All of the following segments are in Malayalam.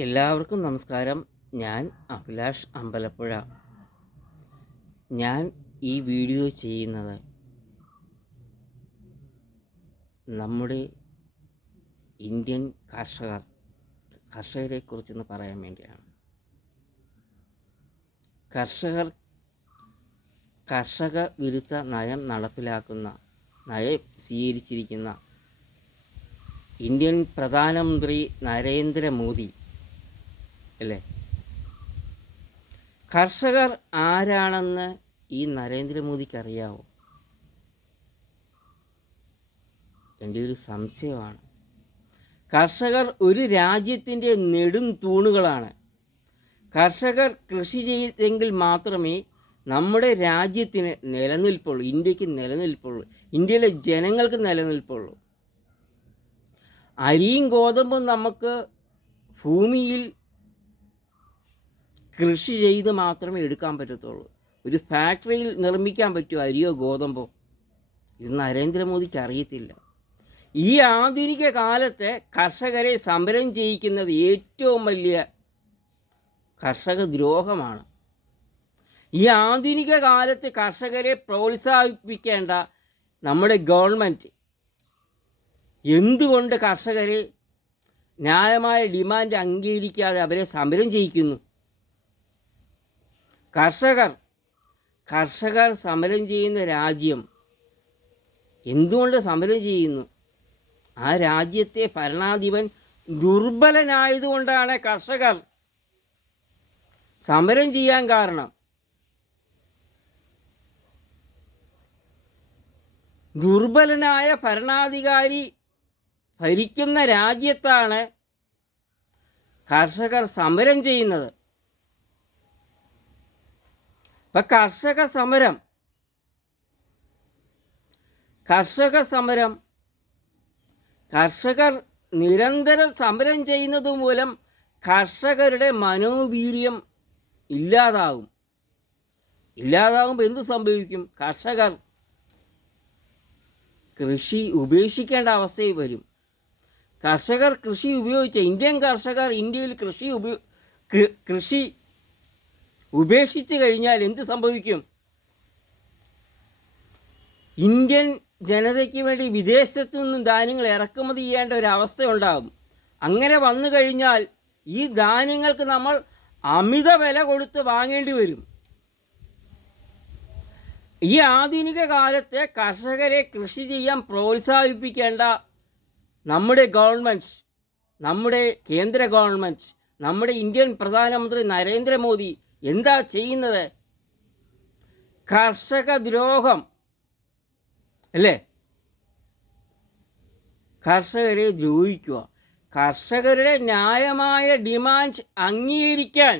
എല്ലാവർക്കും നമസ്കാരം. ഞാൻ അഭിലാഷ് അമ്പലപ്പുഴ. ഞാൻ ഈ വീഡിയോ ചെയ്യുന്നത് നമ്മുടെ ഇന്ത്യൻ കർഷകരെക്കുറിച്ചൊന്ന് പറയാൻ വേണ്ടിയാണ്. കർഷക വിരുദ്ധ നയം സ്വീകരിച്ചിരിക്കുന്ന ഇന്ത്യൻ പ്രധാനമന്ത്രി നരേന്ദ്രമോദി അല്ലേ? കർഷകർ ആരാണെന്ന് ഈ നരേന്ദ്രമോദിക്ക് അറിയാവോ? എൻ്റെ ഒരു സംശയമാണ്. കർഷകർ ഒരു രാജ്യത്തിൻ്റെ നെടും തൂണുകളാണ്. കർഷകർ കൃഷി ചെയ്തെങ്കിൽ മാത്രമേ നമ്മുടെ രാജ്യത്തിന് നിലനിൽപ്പുള്ളൂ, ഇന്ത്യക്ക് നിലനിൽപ്പുള്ളൂ, ഇന്ത്യയിലെ ജനങ്ങൾക്ക് നിലനിൽപ്പുള്ളൂ. അരിയും ഗോതമ്പും നമുക്ക് ഭൂമിയിൽ കൃഷി ചെയ്ത് മാത്രമേ എടുക്കാൻ പറ്റത്തുള്ളൂ. ഒരു ഫാക്ടറിയിൽ നിർമ്മിക്കാൻ പറ്റുമോ അരിയോ ഗോതമ്പോ? ഇത് നരേന്ദ്രമോദിക്ക് അറിയത്തില്ല. ഈ ആധുനിക കാലത്തെ കർഷകരെ സമരം ചെയ്യിക്കുന്നത് ഏറ്റവും വലിയ കർഷക ദ്രോഹമാണ്. ഈ ആധുനിക കാലത്ത് കർഷകരെ പ്രോത്സാഹിപ്പിക്കേണ്ട നമ്മുടെ ഗവൺമെൻറ് എന്തുകൊണ്ട് കർഷകരെ ന്യായമായ ഡിമാൻഡ് അംഗീകരിക്കാതെ അവരെ സമരം ചെയ്യിക്കുന്നു? കർഷകർ സമരം ചെയ്യുന്ന രാജ്യം എന്തുകൊണ്ട് സമരം ചെയ്യുന്നു? ആ രാജ്യത്തെ ഭരണാധിപൻ ദുർബലനായതുകൊണ്ടാണ് കർഷകർ സമരം ചെയ്യാൻ കാരണം. ദുർബലനായ ഭരണാധികാരി ഭരിക്കുന്ന രാജ്യത്താണ് കർഷകർ സമരം ചെയ്യുന്നത്. ഇപ്പം കർഷകർ നിരന്തരം സമരം ചെയ്യുന്നത് മൂലം കർഷകരുടെ മനോവീര്യം ഇല്ലാതാകുമ്പോൾ എന്ത് സംഭവിക്കും? കർഷകർ കൃഷി ഉപേക്ഷിക്കേണ്ട അവസ്ഥയിൽ വരും. കർഷകർ കൃഷി ഉപയോഗിച്ച ഇന്ത്യയിൽ കൃഷി ഉപേക്ഷിച്ച് കഴിഞ്ഞാൽ എന്ത് സംഭവിക്കും? ഇന്ത്യൻ ജനതയ്ക്ക് വേണ്ടി വിദേശത്തു നിന്നും ധാന്യങ്ങൾ ഇറക്കുമതി ചെയ്യേണ്ട ഒരു അവസ്ഥ ഉണ്ടാകും. അങ്ങനെ വന്നു കഴിഞ്ഞാൽ ഈ ധാന്യങ്ങൾക്ക് നമ്മൾ അമിത വില കൊടുത്ത് വാങ്ങേണ്ടി വരും. ഈ ആധുനിക കാലത്തെ കർഷകരെ കൃഷി ചെയ്യാൻ പ്രോത്സാഹിപ്പിക്കേണ്ട നമ്മുടെ ഗവൺമെൻറ്, നമ്മുടെ കേന്ദ്ര ഗവൺമെൻറ്, നമ്മുടെ ഇന്ത്യൻ പ്രധാനമന്ത്രി നരേന്ദ്രമോദി എന്താ ചെയ്യുന്നത്? കർഷക ദ്രോഹം അല്ലേ? കർഷകരെ ദ്രോഹിക്കുക. കർഷകരുടെ ന്യായമായ ഡിമാൻഡ് അംഗീകരിക്കാൻ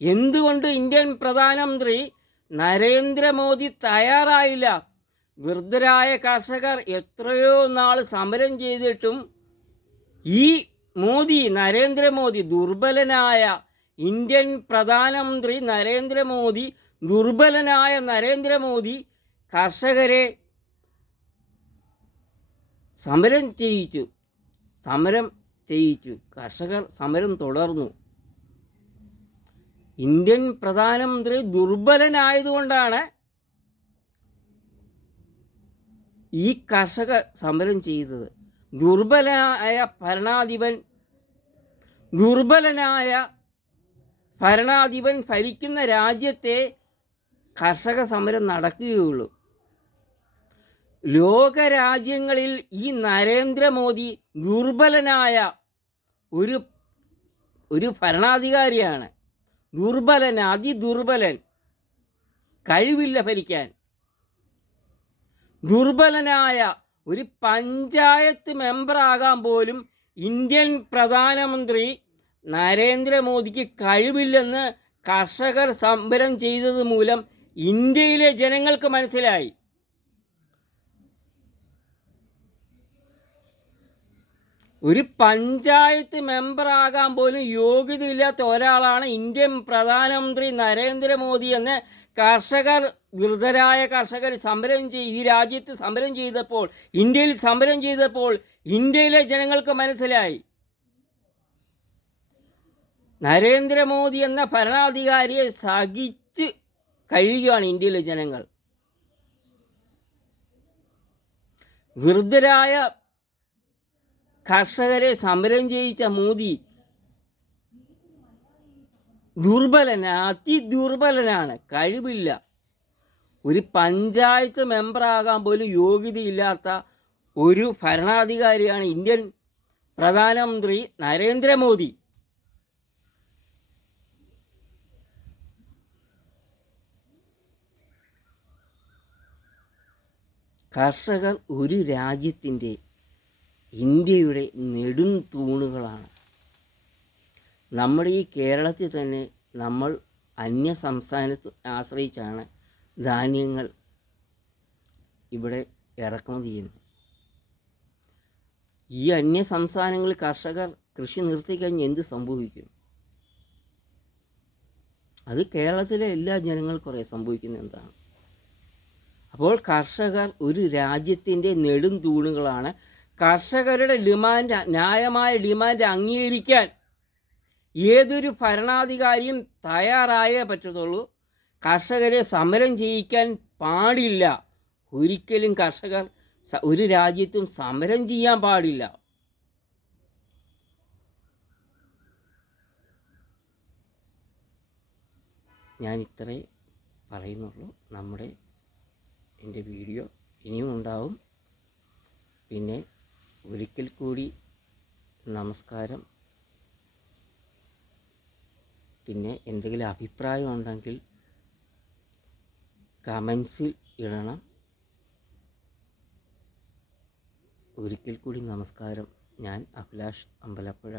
എന്തുകൊണ്ട് ഇന്ത്യൻ പ്രധാനമന്ത്രി നരേന്ദ്രമോദി തയ്യാറായില്ല? വൃദ്ധരായ കർഷകർ എത്രയോ നാൾ സമരം ചെയ്തിട്ടും ഈ നരേന്ദ്രമോദി ദുർബലനായ ഇന്ത്യൻ പ്രധാനമന്ത്രി നരേന്ദ്രമോദി കർഷകരെ സമരം ചെയ്യിച്ചു. കർഷകർ സമരം തുടർന്നു. ഇന്ത്യൻ പ്രധാനമന്ത്രി ദുർബലനായതുകൊണ്ടാണ് ഈ കർഷക സമരം ചെയ്തത്. ദുർബലനായ ഭരണാധിപൻ ഭരിക്കുന്ന രാജ്യത്തെ കർഷക സമരം നടക്കുകയുള്ളൂ. ലോകരാജ്യങ്ങളിൽ ഈ നരേന്ദ്രമോദി ദുർബലനായ ഒരു ഭരണാധികാരിയാണ്. അതിദുർബലൻ, കഴിവില്ല ഭരിക്കാൻ. ദുർബലനായ ഒരു പഞ്ചായത്ത് മെമ്പറാകാൻ പോലും ഇന്ത്യൻ പ്രധാനമന്ത്രി നരേന്ദ്രമോദിക്ക് കഴിവില്ലെന്ന് കർഷകർ സമരം ചെയ്തത് മൂലം ഇന്ത്യയിലെ ജനങ്ങൾക്ക് മനസ്സിലായി. ഒരു പഞ്ചായത്ത് മെമ്പറാകാൻ പോലും യോഗ്യതയില്ലാത്ത ഒരാളാണ് ഇന്ത്യൻ പ്രധാനമന്ത്രി നരേന്ദ്രമോദി എന്ന് വൃദ്ധരായ കർഷകർ ഈ രാജ്യത്ത് സമരം ചെയ്തപ്പോൾ, ഇന്ത്യയിൽ സമരം ചെയ്തപ്പോൾ ഇന്ത്യയിലെ ജനങ്ങൾക്ക് മനസ്സിലായി. നരേന്ദ്രമോദി എന്ന ഭരണാധികാരിയെ സഹിച്ച് കഴിയുകയാണ് ഇന്ത്യയിലെ ജനങ്ങൾ. വൃദ്ധരായ കർഷകരെ സമരം ചെയ്യിച്ച മോദി അതിദുർബലനാണ്, കഴിവില്ല. ഒരു പഞ്ചായത്ത് മെമ്പറാകാൻ പോലും യോഗ്യതയില്ലാത്ത ഒരു ഭരണാധികാരിയാണ് ഇന്ത്യൻ പ്രധാനമന്ത്രി നരേന്ദ്രമോദി. കർഷകർ ഒരു രാജ്യത്തിൻ്റെ, ഇന്ത്യയുടെ നെടും തൂണുകളാണ്. നമ്മുടെ ഈ കേരളത്തിൽ തന്നെ നമ്മൾ അന്യ സംസ്ഥാനത്ത് ആശ്രയിച്ചാണ് ധാന്യങ്ങൾ ഇവിടെ ഇറക്കുമതി ചെയ്യുന്നത്. ഈ അന്യ സംസ്ഥാനങ്ങളിൽ കർഷകർ കൃഷി നിർത്തിക്കഴിഞ്ഞ് എന്ത് സംഭവിക്കും? അത് കേരളത്തിലെ എല്ലാ ജനങ്ങൾക്കും അറിയാം സംഭവിക്കുന്നത് എന്താണ്. അപ്പോൾ കർഷകർ ഒരു രാജ്യത്തിൻ്റെ നെടും തൂണുകളാണ്. കർഷകരുടെ ഡിമാൻഡ്, ന്യായമായ ഡിമാൻഡ് അംഗീകരിക്കാൻ ഏതൊരു ഭരണാധികാരിയും തയ്യാറായേ പറ്റത്തുള്ളൂ. കർഷകരെ സമരം ചെയ്യിക്കാൻ പാടില്ല. ഒരിക്കലും കർഷകർ ഒരു രാജ്യത്തും സമരം ചെയ്യാൻ പാടില്ല. ഞാൻ ഇത്രേ പറയുന്നുള്ളൂ. എൻ്റെ വീഡിയോ ഇനിയും ഉണ്ടാവും. പിന്നെ ഒരിക്കൽ കൂടി നമസ്കാരം. പിന്നെ എന്തെങ്കിലും അഭിപ്രായം ഉണ്ടെങ്കിൽ കമൻസിൽ ഇടണം. ഒരിക്കൽ കൂടി നമസ്കാരം. ഞാൻ അഭിലാഷ് അമ്പലപ്പുഴ.